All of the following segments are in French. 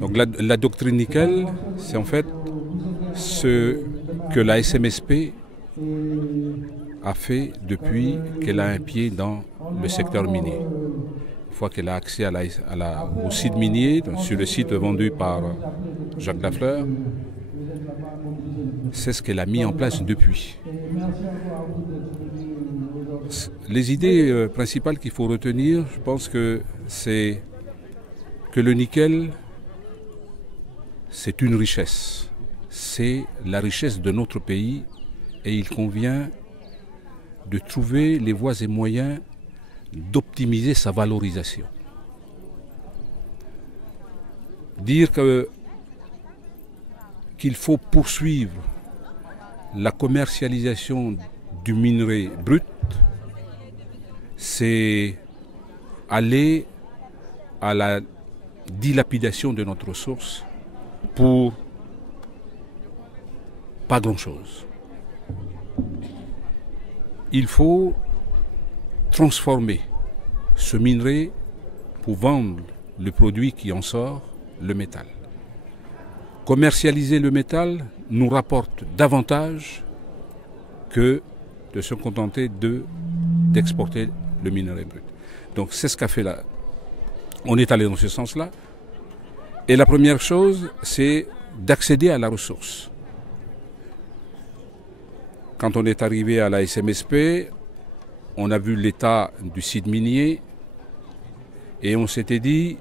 Donc la doctrine nickel, c'est en fait ce que la SMSP a fait depuis qu'elle a un pied dans le secteur minier. Une fois qu'elle a accès au site minier, sur le site vendu par Jacques Lafleur, c'est ce qu'elle a mis en place depuis. Les idées principales qu'il faut retenir, je pense que c'est que le nickel, c'est une richesse. C'est la richesse de notre pays et il convient de trouver les voies et moyens d'optimiser sa valorisation. Dire qu'il faut poursuivre la commercialisation du minerai brut, c'est aller à la dilapidation de notre ressource pour pas grand-chose. Il faut transformer ce minerai pour vendre le produit qui en sort, le métal. Commercialiser le métal nous rapporte davantage que de se contenter d'exporter le minerai brut. Donc c'est ce qu'a fait là. On est allé dans ce sens-là. Et la première chose, c'est d'accéder à la ressource. Quand on est arrivé à la SMSP, on a vu l'état du site minier et on s'était dit,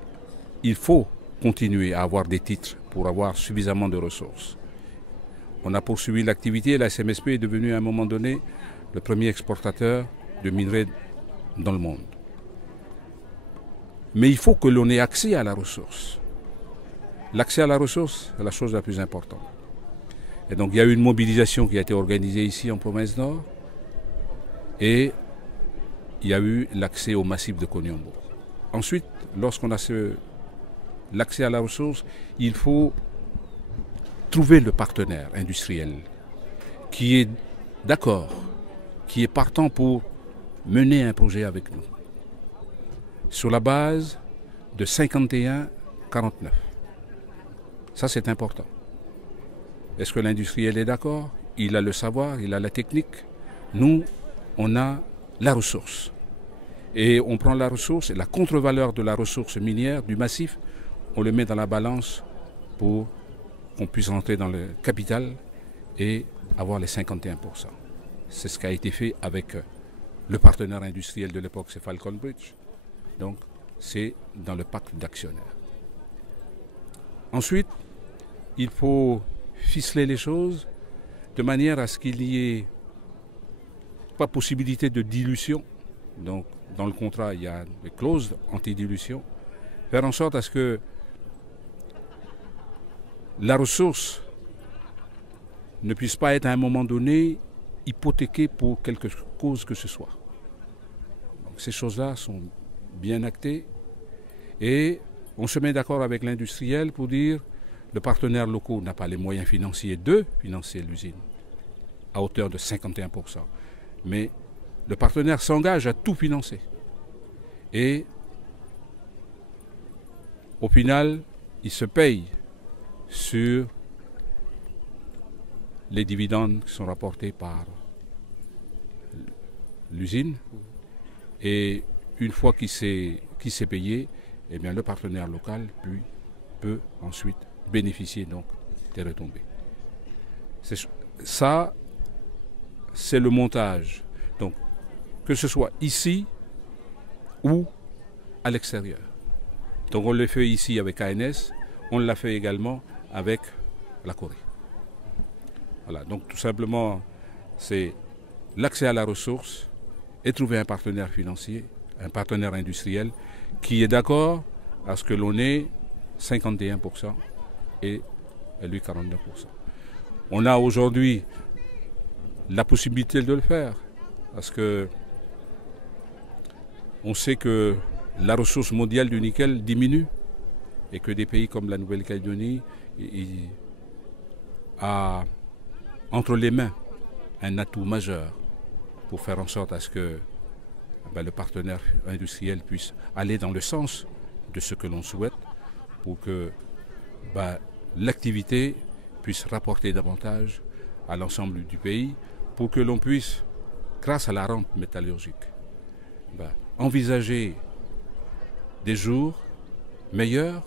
il faut continuer à avoir des titres pour avoir suffisamment de ressources. On a poursuivi l'activité et la SMSP est devenue à un moment donné le premier exportateur de minerais dans le monde. Mais il faut que l'on ait accès à la ressource. L'accès à la ressource, c'est la chose la plus importante. Et donc il y a eu une mobilisation qui a été organisée ici en province Nord et il y a eu l'accès au massif de Koniombo. Ensuite, lorsqu'on a l'accès à la ressource, il faut trouver le partenaire industriel qui est d'accord, qui est partant pour mener un projet avec nous sur la base de 51-49. Ça, c'est important. Est-ce que l'industriel est d'accord? Il a le savoir, il a la technique. Nous, on a la ressource. Et on prend la ressource et la contre-valeur de la ressource minière, du massif, on le met dans la balance pour qu'on puisse rentrer dans le capital et avoir les 51%. C'est ce qui a été fait avec le partenaire industriel de l'époque, c'est Falcon Bridge. Donc, c'est dans le pacte d'actionnaires. Ensuite, il faut ficeler les choses de manière à ce qu'il n'y ait pas possibilité de dilution. Donc, dans le contrat, il y a des clauses anti-dilution. Faire en sorte à ce que la ressource ne puisse pas être à un moment donné hypothéquée pour quelque cause que ce soit. Donc, ces choses-là sont bien actées et on se met d'accord avec l'industriel pour dire le partenaire local n'a pas les moyens financiers de financer l'usine à hauteur de 51%. Mais le partenaire s'engage à tout financer. Et au final, il se paye sur les dividendes qui sont rapportés par l'usine. Et une fois qu'il s'est payé, eh bien, le partenaire local peut ensuite bénéficier donc des retombées. Ça, c'est le montage. Donc, que ce soit ici ou à l'extérieur. Donc, on le fait ici avec ANS, on l'a fait également avec la Corée. Voilà, donc tout simplement, c'est l'accès à la ressource et trouver un partenaire financier, un partenaire industriel qui est d'accord à ce que l'on ait 51% et lui 49%. On a aujourd'hui la possibilité de le faire parce que on sait que la ressource mondiale du nickel diminue et que des pays comme la Nouvelle-Calédonie a entre les mains un atout majeur pour faire en sorte à ce que le partenaire industriel puisse aller dans le sens de ce que l'on souhaite pour que l'activité puisse rapporter davantage à l'ensemble du pays pour que l'on puisse, grâce à la rente métallurgique, envisager des jours meilleurs,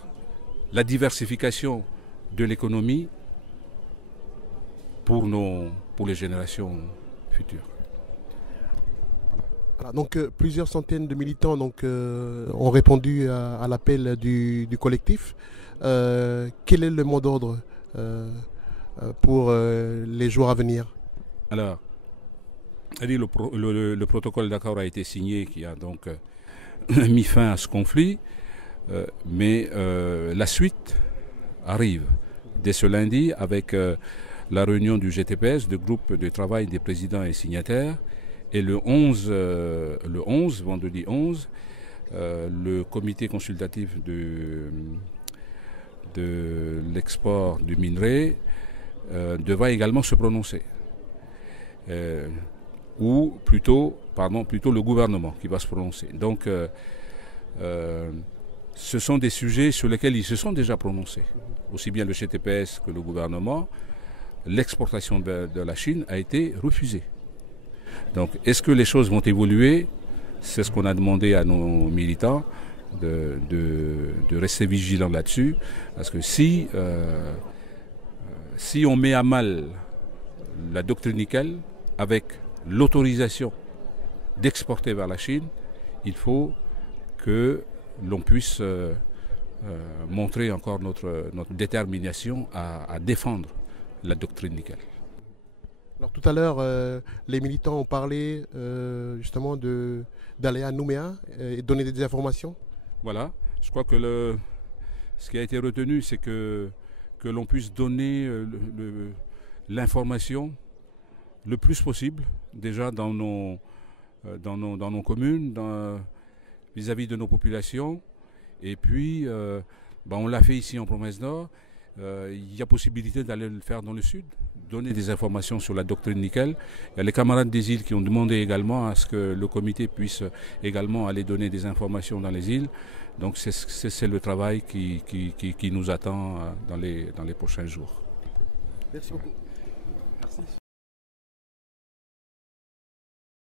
la diversification de l'économie pour les générations futures. Voilà, donc plusieurs centaines de militants ont répondu à l'appel du collectif. Quel est le mot d'ordre pour les jours à venir? Alors, le protocole d'accord a été signé, qui a donc mis fin à ce conflit, mais la suite arrive dès ce lundi avec la réunion du GTPS, du groupe de travail des présidents et signataires, et le 11, vendredi 11, le comité consultatif de l'export du minerai devra également se prononcer. Ou plutôt le gouvernement qui va se prononcer. Donc, ce sont des sujets sur lesquels ils se sont déjà prononcés. Aussi bien le GTPS que le gouvernement. L'exportation de la Chine a été refusée. Donc, est-ce que les choses vont évoluer? C'est ce qu'on a demandé à nos militants, de rester vigilants là-dessus. Parce que si on met à mal la doctrine nickel avec l'autorisation d'exporter vers la Chine, il faut que l'on puisse montrer encore notre détermination à défendre la doctrine nickel. Alors tout à l'heure, les militants ont parlé justement d'aller à Nouméa et donner des informations. Voilà, je crois que ce qui a été retenu, c'est que l'on puisse donner l'information le plus possible, déjà dans nos communes, vis-à-vis de nos populations. Et puis, on l'a fait ici en province Nord. Il y a possibilité d'aller le faire dans le sud, donner des informations sur la doctrine nickel. Il y a les camarades des îles qui ont demandé également à ce que le comité puisse également aller donner des informations dans les îles. Donc c'est le travail qui nous attend dans les prochains jours. Merci beaucoup.